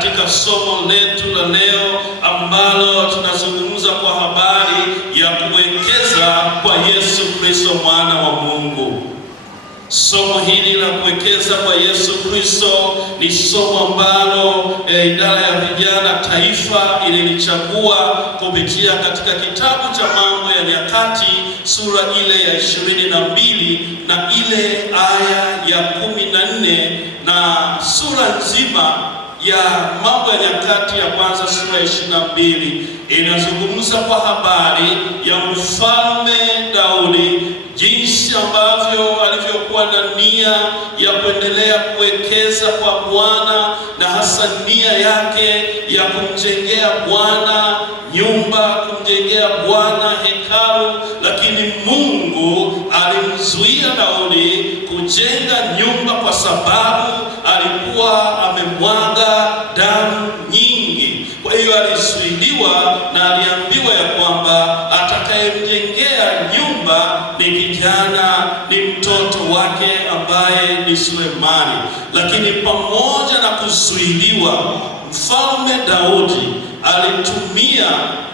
katika somo letu la leo ambalo tunazungumza kwa habari ya kuwekeza kwa Yesu Kristo mwana wa Mungu. Somo hili la kuwekeza kwa Yesu Kristo ni somo ambalo idara ya vijana taifa ililichagua kupitia katika kitabu cha Mambo ya Nyakati sura ile ya 22 na ile aya ya 14 na sura nzima ya Mambo ya Nyakati ya kwanza sura ya 22 inazungumza kwa habari ya mfalme Daudi, jinsi ambavyo alivyokuwa na nia ya kuendelea kuwekeza kwa Bwana, na hasa nia yake ya kumjengea Bwana nyumba, kumjengea Bwana hekalu. Lakini Mungu alimzuia Daudi kujenga nyumba kwa sababu alikuwa amemwaga damu nyingi. Kwa hiyo alizuiliwa na aliambiwa ya kwamba atakayemjengea nyumba ni kijana, ni mtoto wake ambaye ni Sulemani. Lakini pamoja na kuzuiliwa, mfalme Daudi alitumia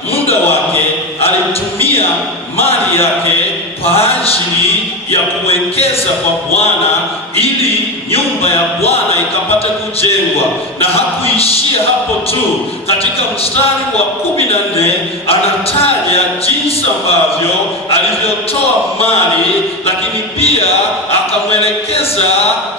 muda wake, alitumia mali yake kwa ajili ya kuwekeza kwa Bwana, ili nyumba ya Bwana ikapata kujengwa. Na hakuishia hapo tu. Katika mstari wa 14 anataja jinsi ambavyo alivyotoa mali, lakini pia akamwelekeza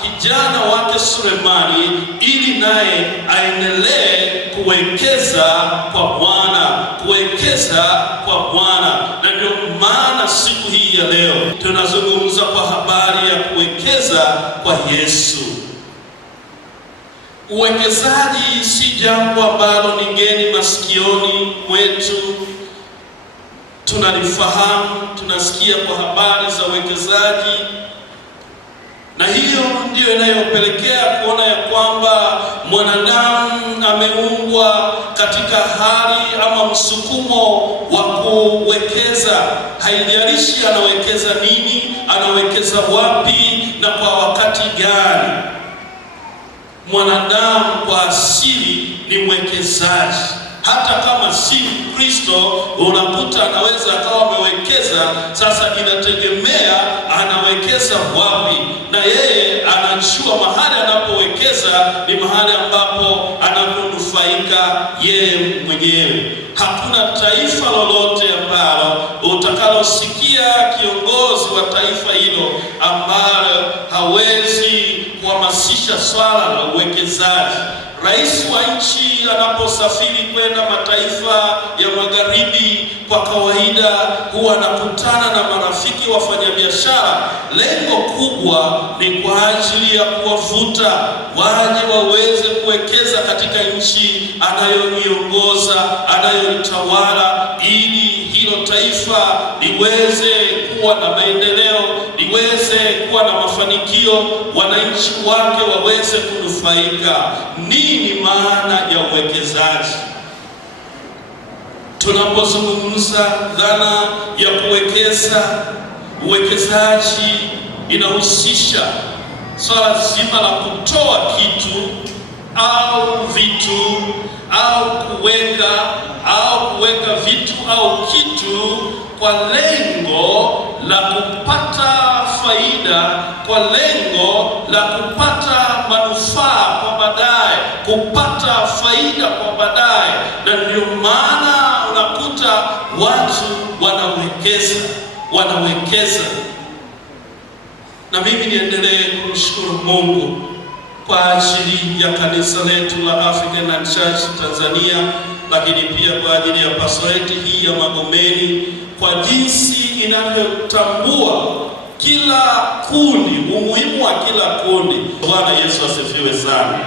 kijana wake Sulemani ili naye aendelee kuwekeza kwa Bwana, kuwekeza kwa Bwana. Na ndio maana siku hii ya leo tunazungumza kwa habari ya kuwekeza kwa Yesu. Uwekezaji si jambo ambalo ni geni masikioni mwetu. Tunalifahamu, tunasikia kwa habari za uwekezaji, na hiyo ndiyo inayopelekea kuona ya kwamba mwanadamu ameumbwa katika hali ama msukumo wa kuwekeza. Haijalishi anawekeza nini, anawekeza wapi na kwa wakati gani. Mwanadamu kwa asili ni mwekezaji. Hata kama si Kristo, unakuta anaweza akawa amewekeza. Sasa inategemea anawekeza wapi, na yeye anajua mahali anapowekeza ni mahali ambapo anaponufaika yeye mwenyewe. Hakuna taifa lolote ambalo utakalosikia kiongozi wa taifa hilo ambalo hawezi kuhamasisha swala la uwekezaji. Rais wa nchi anaposafiri kwenda mataifa ya magharibi, kwa kawaida huwa anakutana na marafiki wafanyabiashara. Lengo kubwa ni kwa ajili ya kuwavuta waje waweze kuwekeza katika nchi anayoiongoza, anayoitawala, ili hilo taifa liweze kuwa na maendeleo, liweze kuwa na mafanikio, wananchi wake waweze kunufaika. Nini maana ya uwekezaji? Tunapozungumza dhana ya kuwekeza, uwekezaji inahusisha swala zima la kutoa kitu au vitu au kuweka vitu au kitu kwa lengo la kupata faida, kwa lengo la kupata manufaa kwa baadaye, kupata faida kwa baadaye. Na ndio maana unakuta watu wanawekeza. Na mimi niendelee kumshukuru Mungu kwa ajili ya kanisa letu la African Church Tanzania, lakini pia kwa ajili ya pastoreti hii ya Magomeni, kwa jinsi inavyotambua kila kundi, umuhimu wa kila kundi. Bwana Yesu asifiwe sana.